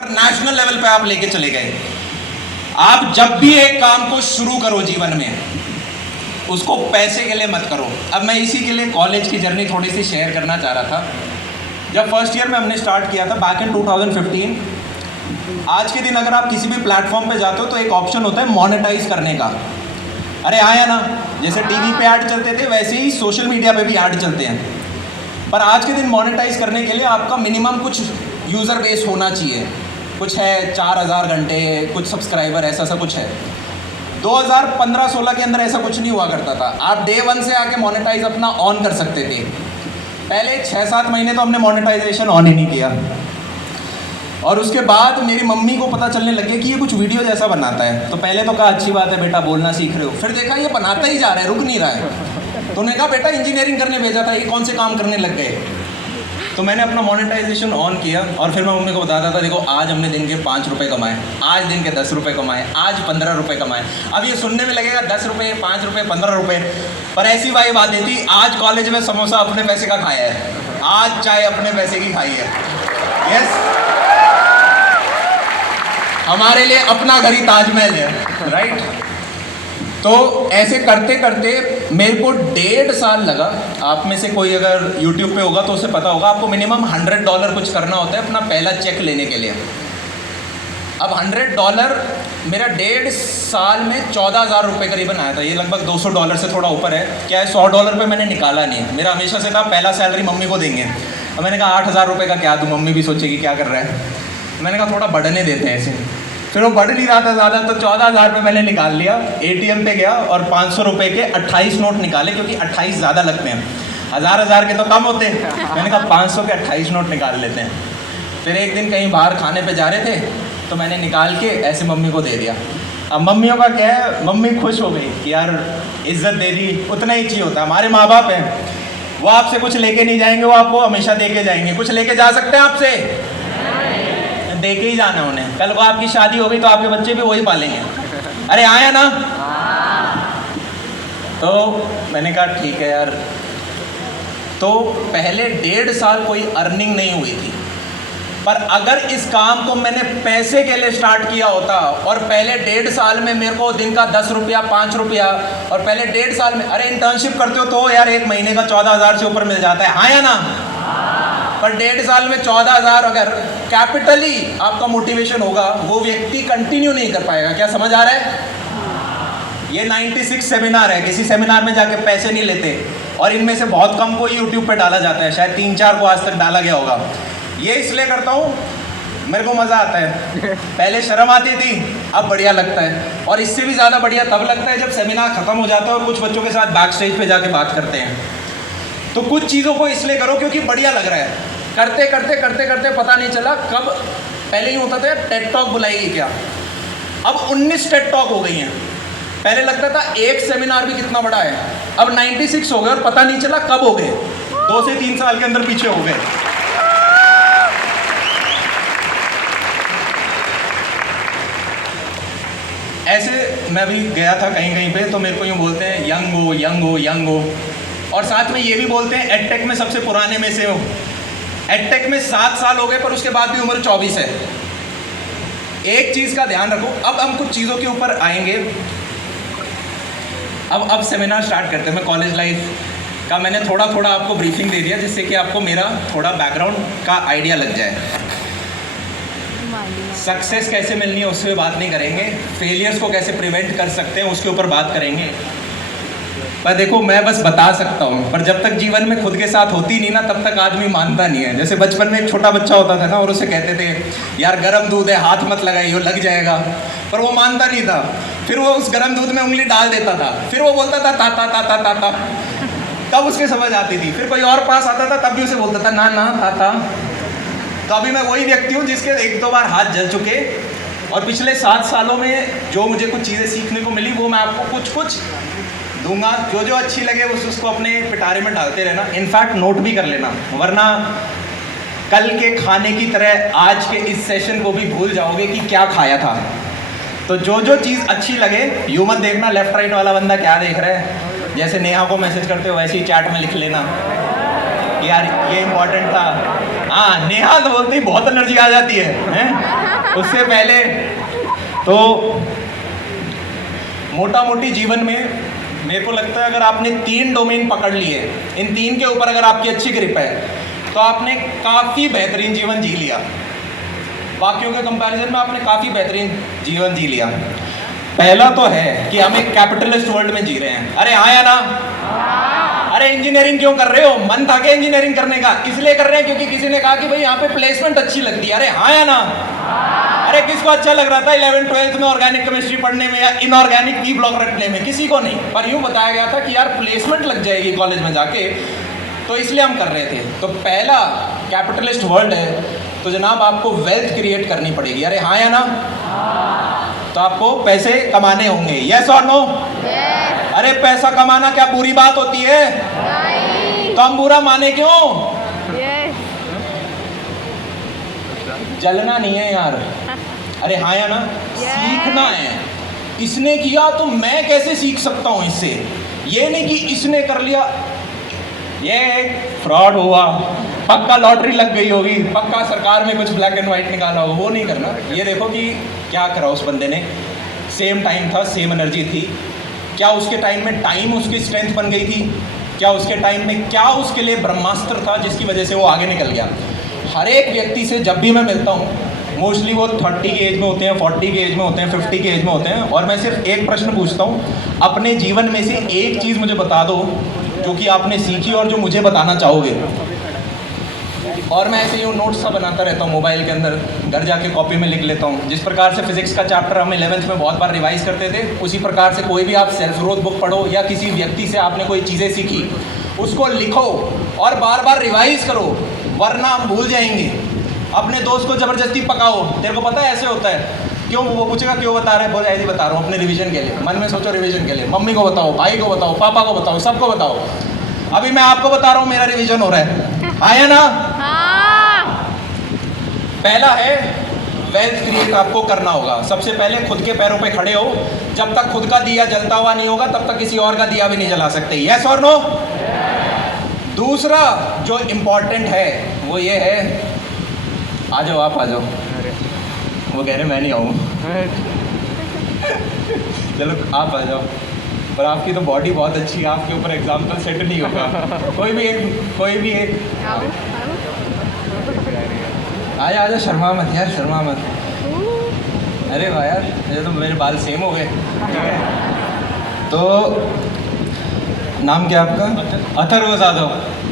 National level पे आप लेके चले गए। आप जब भी एक काम को शुरू करो जीवन में, उसको पैसे के लिए मत करो। अब मैं इसी के लिए कॉलेज की जर्नी थोड़ी सी शेयर करना चाह रहा था। जब फर्स्ट ईयर में हमने स्टार्ट किया था बैक इन 2015, आज के दिन अगर आप किसी भी प्लेटफॉर्म पे जाते हो तो एक ऑप्शन होता है मोनेटाइज करने का। अरे आया ना, जैसे टीवी पे ऐड चलते थे वैसे ही सोशल मीडिया पे भी ऐड चलते हैं। पर आज के दिन मोनेटाइज करने के लिए आपका मिनिमम कुछ यूज़र बेस होना चाहिए। कुछ है 4000 घंटे, कुछ सब्सक्राइबर, ऐसा सा कुछ है। 2015-16 के अंदर ऐसा कुछ नहीं हुआ करता था। आप डे 1 से आके मोनेटाइज अपना ऑन कर सकते थे। पहले 6-7 महीने तो हमने मोनेटाइजेशन ऑन ही नहीं किया। और उसके बाद मेरी मम्मी को पता चलने लगे कि ये कुछ वीडियो जैसा बनाता है। तो पहले तो कहा अच्छी बात है बेटा, बोलना सीख रहे हो। फिर देखा ये बनाता ही जा रहा है, रुक नहीं रहा है। तो उन्होंने कहा बेटा इंजीनियरिंग करने भेजा था, ये कौन से काम करने लग गए। तो मैंने अपना मोनेटाइजेशन ऑन किया और फिर मैं मम्मी को बताता था देखो आज हमने दिन के 5 रुपये कमाए, आज दिन के 10 रुपये कमाए, आज 15 रुपये कमाए। अब ये सुनने में लगेगा 10 रुपये, 5 रुपये, 15 रुपये, पर ऐसी वाई बात देती आज कॉलेज में समोसा अपने पैसे का खाया है, आज चाय अपने पैसे की खाई है। यस, हमारे लिए अपना घर ही ताजमहल है, राइट। तो ऐसे करते करते मेरे को 1.5 साल लगा। आप में से कोई अगर YouTube पे होगा तो उसे पता होगा, आपको मिनिमम $100 कुछ करना होता है अपना पहला चेक लेने के लिए। अब $100 मेरा 1.5 साल में $14,000 रुपये करीबन आया था। ये लगभग $200 से थोड़ा ऊपर है। क्या है, $100 पे मैंने निकाला नहीं। मेरा हमेशा से था पहला सैलरी मम्मी को देंगे। अब मैंने कहा 8,000 रुपये का क्या दूँ, मम्मी भी सोचेगी क्या कर रहा है। मैंने कहा थोड़ा बढ़ने देते हैं ऐसे। फिर वो बढ़ नहीं रहा था ज़्यादा, तो 14,000 रुपये मैंने निकाल लिया। ATM पे गया और 500 रुपये के 28 नोट निकाले, क्योंकि 28 ज़्यादा लगते हैं, हज़ार के तो कम होते हैं। मैंने कहा 500 के 28 नोट निकाल लेते हैं। फिर एक दिन कहीं बाहर खाने पे जा रहे थे तो मैंने निकाल के ऐसे मम्मी को दे दिया। अब मम्मियों का क्या है, मम्मी खुश हो गई कि यार इज़्ज़त दे दी, उतना ही चाहिए होता है। हमारे माँ बाप हैं, वो आपसे कुछ लेके नहीं जाएंगे, वो आपको हमेशा दे के जाएंगे। कुछ लेके जा सकते हैं आपसे, दे के ही जाना उन्हें। कल को आपकी शादी हो गई तो आपके बच्चे भी वही पालेंगे। अरे आया ना। तो मैंने कहा ठीक है यार। तो पहले 1.5 साल कोई अर्निंग नहीं हुई थी, पर अगर इस काम को मैंने पैसे के लिए स्टार्ट किया होता और पहले 1.5 साल में मेरे को दिन का 10 रुपया, 5 रुपया, और पहले 1.5 साल में, अरे इंटर्नशिप करते हो तो यार एक महीने का 14,000 से ऊपर मिल जाता है, हाँ या ना। पर 1.5 साल में 14,000 अगर कैपिटली आपका मोटिवेशन होगा, वो व्यक्ति कंटिन्यू नहीं कर पाएगा। क्या समझ आ रहा है। ये 96 सेमिनार है, किसी सेमिनार में जाके पैसे नहीं लेते, और इनमें से बहुत कम को यूट्यूब पे डाला जाता है। शायद 3-4 को आज तक डाला गया होगा। ये इसलिए करता हूँ, मेरे को मज़ा आता है। पहले शर्म आती थी, अब बढ़िया लगता है। और इससे भी ज़्यादा बढ़िया तब लगता है जब सेमिनार ख़त्म हो जाता है और कुछ बच्चों के साथ बैक स्टेज पे जाके बात करते हैं। तो कुछ चीज़ों को इसलिए करो क्योंकि बढ़िया लग रहा है। करते करते पता नहीं चला कब, पहले ही होता था टेड टॉक बुलाएगी क्या, अब 19 टेड टॉक हो गई हैं। पहले लगता था एक सेमिनार भी कितना बड़ा है, अब 96 हो गए और पता नहीं चला कब हो गए, 2 से 3 साल के अंदर पीछे हो गए। ऐसे मैं भी गया था कहीं पे, तो मेरे को यूँ बोलते हैं यंग हो। और साथ में ये भी बोलते हैं एडटेक में सबसे पुराने में से हो। एडटेक में 7 साल हो गए, पर उसके बाद भी उम्र 24 है। एक चीज़ का ध्यान रखो। अब हम कुछ चीज़ों के ऊपर आएंगे। अब सेमिनार स्टार्ट करते हैं। मैं कॉलेज लाइफ का मैंने थोड़ा आपको ब्रीफिंग दे दिया, जिससे कि आपको मेरा थोड़ा बैकग्राउंड का आइडिया लग जाए। सक्सेस कैसे मिलनी है उस पर बात नहीं करेंगे, फेलियर्स को कैसे प्रिवेंट कर सकते हैं उसके ऊपर बात करेंगे। पर देखो मैं बस बता सकता हूँ, पर जब तक जीवन में खुद के साथ होती नहीं ना, तब तक आदमी मानता नहीं है। जैसे बचपन में एक छोटा बच्चा होता था ना, और उसे कहते थे यार गर्म दूध है, हाथ मत लगाइए लग जाएगा, पर वो मानता नहीं था। फिर वो उस गर्म दूध में उंगली डाल देता था, फिर वो बोलता था ता ता ता ता ता ता, तब उसके समझ आती थी। फिर कोई और पास आता था, तब भी उसे बोलता था ना ना ता ता। तो अभी मैं वही व्यक्ति हूँ जिसके 1-2 बार हाथ जल चुके, और पिछले 7 सालों में जो मुझे कुछ चीज़ें सीखने को मिली वो मैं आपको कुछ दूंगा। जो अच्छी लगे उसको अपने पिटारे में डालते रहना। इनफैक्ट नोट भी कर लेना, वरना कल के खाने की तरह आज के इस सेशन को भी भूल जाओगे कि क्या खाया था। तो जो चीज़ अच्छी लगे यूँ मत देखना लेफ्ट राइट वाला बंदा क्या देख रहा है। जैसे नेहा को मैसेज करते हो वैसे ही चैट में लिख लेना कि यार ये इंपॉर्टेंट था। हाँ, नेहा तो बोलते ही बहुत एनर्जी आ जाती है, हैं? उससे पहले तो मोटा मोटी जीवन में मेरे को लगता है अगर आपने 3 डोमेन पकड़ लिए, इन 3 के ऊपर अगर आपकी अच्छी ग्रिप है तो आपने काफ़ी बेहतरीन जीवन जी लिया। बाकियों के कंपैरिजन में आपने काफ़ी बेहतरीन जीवन जी लिया। पहला तो है कि हम एक कैपिटलिस्ट वर्ल्ड में जी रहे हैं। अरे हाँ या ना? अरे इंजीनियरिंग क्यों कर रहे हो? मन था क्या इंजीनियरिंग करने का? इसलिए कर रहे हैं क्योंकि किसी ने कहा कि भाई यहाँ पे प्लेसमेंट अच्छी लगती है। अरे हाँ या ना? अरे किसको अच्छा लग रहा था 11th-12th में ऑर्गेनिक केमिस्ट्री पढ़ने में या इनऑर्गेनिक पी ब्लॉक रखने में? किसी को नहीं। पर यूँ बताया गया था कि यार प्लेसमेंट लग जाएगी कॉलेज में जाके, तो इसलिए हम कर रहे थे। तो पहला कैपिटलिस्ट वर्ल्ड है तो जनाब आपको वेल्थ क्रिएट करनी पड़ेगी। अरे हाँ या ना? तो आपको पैसे कमाने होंगे। यस और नो? अरे पैसा कमाना क्या बुरी बात होती है? नहीं। तो हम बुरा माने क्यों? जलना नहीं है यार। अरे हाँ या ना? सीखना है। इसने किया तो मैं कैसे सीख सकता हूँ इससे? ये नहीं कि इसने कर लिया, ये फ्रॉड हुआ, पक्का लॉटरी लग गई होगी, पक्का सरकार में कुछ ब्लैक एंड व्हाइट निकाला होगा। वो नहीं करना। ये देखो कि क्या करा उस बंदे ने। सेम टाइम था, सेम एनर्जी थी। क्या उसके टाइम में टाइम उसकी स्ट्रेंथ बन गई थी? क्या उसके टाइम में क्या उसके लिए ब्रह्मास्त्र था जिसकी वजह से वो आगे निकल गया? हर एक व्यक्ति से जब भी मैं मिलता हूँ, मोस्टली वो 30 की एज में होते हैं, 40 की एज में होते हैं, 50 की एज में होते हैं, और मैं सिर्फ एक प्रश्न पूछता हूँ, अपने जीवन में से एक चीज़ मुझे बता दो जो कि आपने सीखी और जो मुझे बताना चाहोगे। और मैं ऐसे ही नोट्स सा बनाता रहता हूँ मोबाइल के अंदर, घर जाके कॉपी में लिख लेता हूँ। जिस प्रकार से फिजिक्स का चैप्टर हम 11th में बहुत बार रिवाइज करते थे, उसी प्रकार से कोई भी आप सेल्फ ग्रोथ बुक पढ़ो या किसी व्यक्ति से आपने कोई चीज़ें सीखी उसको लिखो और बार बार रिवाइज करो, वरना हम भूल जाएंगे। अपने दोस्त को ज़बरदस्ती पकाओ, तेरे को पता है ऐसे होता है, क्यों? वो पूछेगा क्यों बता रहे हैं, बहुत ऐसे बता रहा हूँ अपने रिवीजन के लिए। मन में सोचो रिवीजन के लिए, मम्मी को बताओ, भाई को बताओ, पापा को बताओ, सबको बताओ। अभी मैं आपको बता रहा हूँ मेरा रिवीजन हो रहा है। आया ना? हाँ। पहला है वेल्थ क्रिएट आपको करना होगा। सबसे पहले खुद के पैरों पे खड़े हो। जब तक खुद का दिया जलता हुआ नहीं होगा तब तक किसी और का दिया भी नहीं जला सकते। यस और नो? दूसरा जो इम्पोर्टेंट है वो ये है, आ जाओ आप, आ जाओ। वो कह रहे मैं नहीं आऊँ। चलो आप आ जाओ। पर आपकी तो बॉडी बहुत अच्छी है, आपके ऊपर एग्जाम्पल सेट नहीं होगा। कोई भी एक आजा आजा, शर्मा मत यार, शर्मा मत। अरे वाह यार, ये तो मेरे बाल सेम हो गए। तो नाम क्या आपका? अथर्व जादव।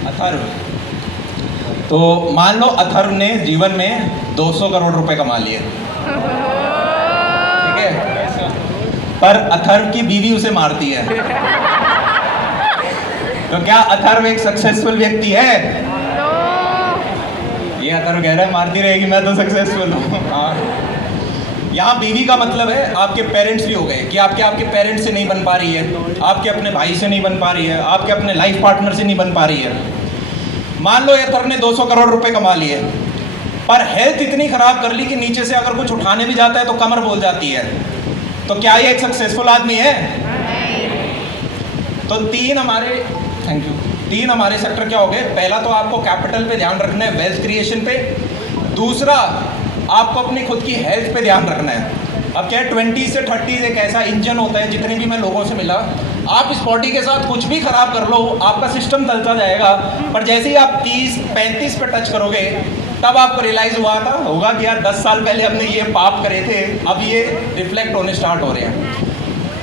अथर्व। तो मान लो अथर्व ने जीवन में 200 करोड़ रुपए कमा लिए, ठीक है? पर अथर्व की बीवी उसे मारती है, तो क्या अथर्व एक सक्सेसफुल व्यक्ति है? ये अथर्व कह रहा है मारती रहेगी, मैं तो सक्सेसफुल हूँ। यहाँ बीवी का मतलब है आपके पेरेंट्स भी हो गए कि आपके पेरेंट्स से नहीं बन पा रही है, आपके अपने भाई से नहीं बन पा रही है, आपके अपने लाइफ पार्टनर से नहीं बन पा रही है। मान लो अथर्व ने 200 करोड़ रुपए कमा लिए, पर हेल्थ इतनी खराब कर ली कि नीचे से अगर कुछ उठाने भी जाता है तो कमर बोल जाती है। तो क्या ये एक सक्सेसफुल आदमी है? तो तीन हमारे सेक्टर क्या हो गए? पहला तो आपको कैपिटल पे ध्यान रखना है, वेल्थ क्रिएशन पे। दूसरा, आपको अपनी खुद की हेल्थ पे ध्यान रखना है। अब क्या है, 20 से 30 एक ऐसा इंजन होता है, जितने भी मैं लोगों से मिला, आप इस बॉडी के साथ कुछ भी खराब कर लो, आपका सिस्टम चलता जाएगा, पर जैसे ही आप 30-35 पे टच करोगे तब आपको रियलाइज़ होगा कि यार 10 साल पहले हमने ये पाप करे थे, अब ये रिफ्लेक्ट होने स्टार्ट हो रहे हैं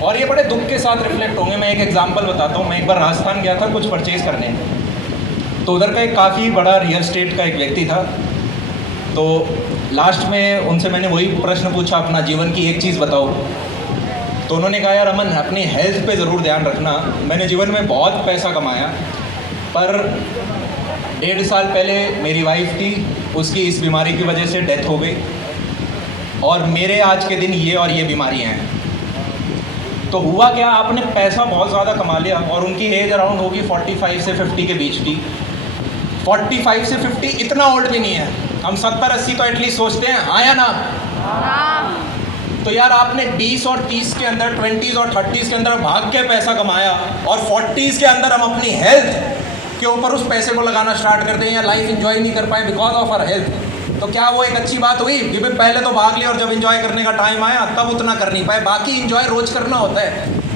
और ये बड़े दुख के साथ रिफ्लेक्ट होंगे। मैं एक एग्जांपल बताता हूँ। मैं एक बार राजस्थान गया था कुछ परचेज़ करने, तो उधर का एक काफ़ी बड़ा रियल एस्टेट का एक व्यक्ति था। तो लास्ट में उनसे मैंने वही प्रश्न पूछा, अपना जीवन की एक चीज़ बताओ। तो उन्होंने कहा यार अमन, अपनी हेल्थ पे ज़रूर ध्यान रखना। मैंने जीवन में बहुत पैसा कमाया, पर 1.5 साल पहले मेरी वाइफ थी, उसकी इस बीमारी की वजह से डेथ हो गई और मेरे आज के दिन ये और ये बीमारियाँ हैं। तो हुआ क्या, आपने पैसा बहुत ज़्यादा कमा लिया और उनकी एज अराउंड होगी 45 से 50 के बीच की। 45 से 50 इतना ओल्ड भी नहीं है, हम 70-80 तो एटलीस्ट सोचते हैं। हाँ या ना? तो यार आपने 20 और 30 के अंदर, 20s और 30s के अंदर भाग के पैसा कमाया और 40s के अंदर हम अपनी हेल्थ के ऊपर उस पैसे को लगाना स्टार्ट करते हैं या लाइफ एंजॉय नहीं कर पाए बिकॉज ऑफ आवर हेल्थ। तो क्या वो एक अच्छी बात हुई कि भाई पहले तो भाग लिया और जब एंजॉय करने का टाइम आया तब उतना कर नहीं पाए, बाकी एंजॉय रोज करना होता है।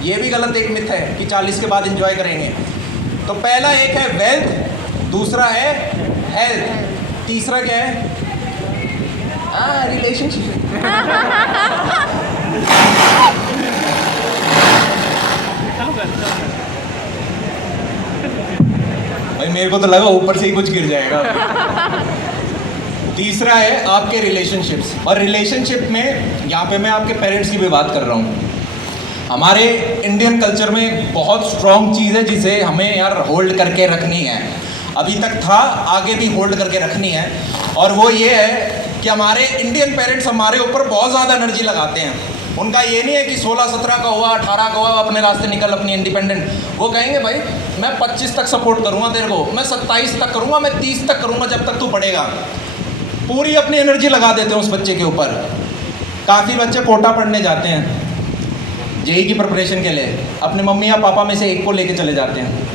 ये भी गलत एक मिथ है कि 40 के बाद एंजॉय करेंगे। तो पहला एक है वेल्थ, दूसरा है हेल्थ, तीसरा क्या है? रिलेशनशिप। भाई मेरे को तो लगा ऊपर से ही कुछ गिर जाएगा। तीसरा है आपके रिलेशनशिप्स, और रिलेशनशिप में यहाँ पे मैं आपके पेरेंट्स की भी बात कर रहा हूँ। हमारे इंडियन कल्चर में एक बहुत स्ट्रॉन्ग चीज़ है जिसे हमें यार होल्ड करके रखनी है, अभी तक था, आगे भी होल्ड करके रखनी है, और वो ये है कि हमारे इंडियन पेरेंट्स हमारे ऊपर बहुत ज़्यादा एनर्जी लगाते हैं। उनका ये नहीं है कि 16-17 का हुआ, 18 का हुआ, अपने रास्ते निकल, अपनी इंडिपेंडेंट। वो कहेंगे भाई मैं 25 तक सपोर्ट करूँगा तेरे को, मैं 27 तक करूँगा, मैं 30 तक करूँगा, जब तक तू पढ़ेगा। पूरी अपनी एनर्जी लगा देते हैं उस बच्चे के ऊपर। काफ़ी बच्चे कोटा पढ़ने जाते हैं जेई की प्रिपरेशन के लिए, अपने मम्मी या पापा में से एक को लेके चले जाते हैं।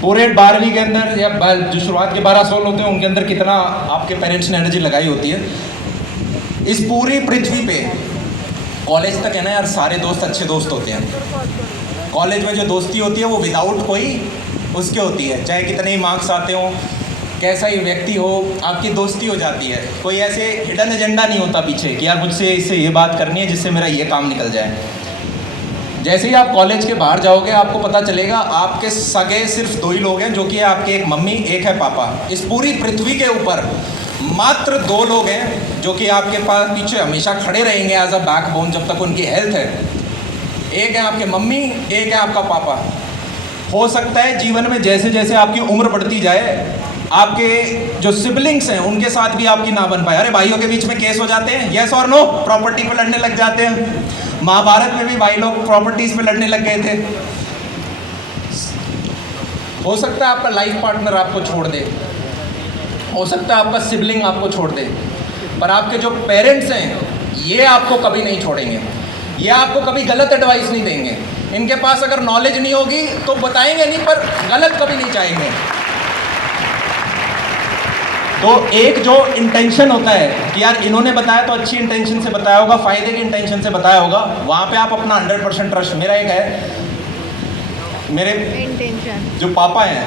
पूरे 12वीं के अंदर या जो शुरुआत के 12 साल होते हैं उनके अंदर कितना आपके पेरेंट्स ने एनर्जी लगाई होती है। इस पूरी पृथ्वी पे कॉलेज तक है ना यार, सारे दोस्त अच्छे दोस्त होते हैं। कॉलेज में जो दोस्ती होती है वो विदाउट कोई उसके होती है, चाहे कितने ही मार्क्स आते हों, कैसा ही व्यक्ति हो, आपकी दोस्ती हो जाती है। कोई ऐसे हिडन एजेंडा नहीं होता पीछे कि यार मुझसे इससे ये बात करनी है जिससे मेरा ये काम निकल जाए। जैसे ही आप कॉलेज के बाहर जाओगे आपको पता चलेगा आपके सगे सिर्फ 2 ही लोग हैं, जो कि आपके एक मम्मी एक है पापा। इस पूरी पृथ्वी के ऊपर मात्र 2 लोग हैं जो कि आपके पास पीछे हमेशा खड़े रहेंगे एज अ बैकबोन जब तक उनकी हेल्थ है। एक है आपके मम्मी, एक है आपका पापा। हो सकता है जीवन में जैसे जैसे आपकी उम्र बढ़ती जाए आपके जो सिबलिंग्स हैं उनके साथ भी आपकी ना बन पाए। अरे भाइयों के बीच में केस हो जाते हैं, यस और नो, प्रॉपर्टी पे लड़ने लग जाते हैं। महाभारत में भी भाई लोग प्रॉपर्टीज पे लड़ने लग गए थे। हो सकता है आपका लाइफ पार्टनर आपको छोड़ दे, हो सकता है आपका सिबलिंग आपको छोड़ दे, पर आपके जो पेरेंट्स हैं ये आपको कभी नहीं छोड़ेंगे, ये आपको कभी गलत एडवाइस नहीं देंगे। इनके पास अगर नॉलेज नहीं होगी तो बताएंगे नहीं, पर गलत कभी नहीं चाहेंगे। तो एक जो इंटेंशन होता है कि यार इन्होंने बताया तो अच्छी इंटेंशन से बताया होगा, फायदे की इंटेंशन से बताया होगा, वहाँ पे आप अपना 100% ट्रस्ट। मेरा एक है, मेरे जो पापा हैं